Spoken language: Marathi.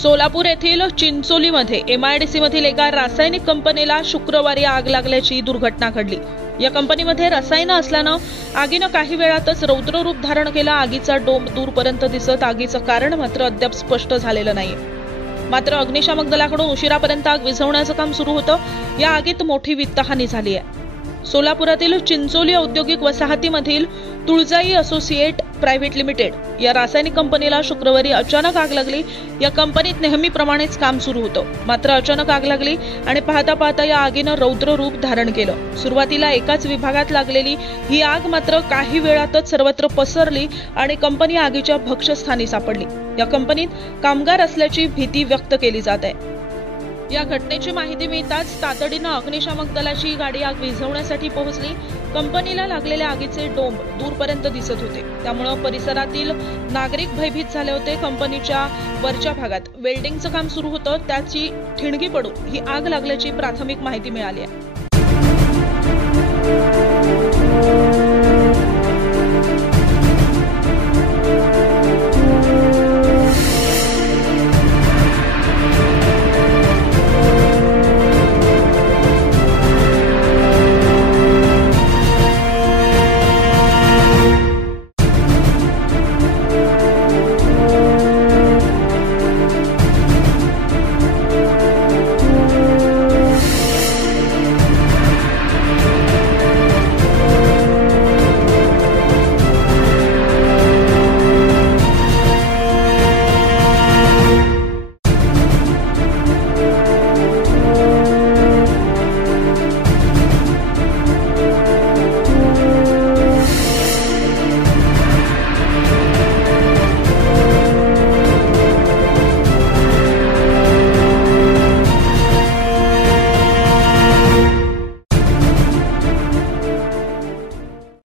सोलापूर येथील चिंचोलीमध्ये MIDC मधील एका रासायनिक कंपनीला शुक्रवारी आग लागल्याची दुर्घटना घडली। या कंपनीमध्ये रसायनं असल्यानं आगीनं काही वेळातच रौद्र रूप धारण केलं। आगीचा डोंब दूरपर्यंत दिसत आगीचं कारण मात्र अद्याप स्पष्ट झालेलं नाही। मात्र अग्निशामक दलाकडून उशिरापर्यंत आग विझवण्याचं काम सुरू होतं। या आगीत मोठी वित्तहानी झाली आहे। सोलापुरातील चिंचोली औद्योगिक वसाहतीमधील तुळजाई असोसिएट प्रायव्हेट लिमिटेड या रासायनिक कंपनीला शुक्रवारी अचानक आग लागली। या कंपनीत नेहमीप्रमाणेच काम सुरू होतं, मात्र अचानक आग लागली आणि पाहता पाहता या आगीनं रौद्र रूप धारण केलं। सुरुवातीला एकाच विभागात लागलेली ही आग मात्र काही वेळातच सर्वत्र पसरली आणि कंपनी आगीच्या भक्ष्यस्थानी सापडली। या कंपनीत कामगार असल्याची भीती व्यक्त केली जात आहे। या घटनेची माहिती मिळताच तातडीनं अग्निशामक दलाची गाडी आग विझवण्यासाठी पोहोचली। कंपनीला लागलेल्या आगीचे डोंब दूरपर्यंत दिसत होते, त्यामुळे परिसरातील नागरिक भयभीत झाले होते। कंपनीच्या वरच्या भागात वेल्डिंगचं काम सुरू होतं, त्याची ठिणगी पडून ही आग लागल्याची प्राथमिक माहिती मिळाली आहे।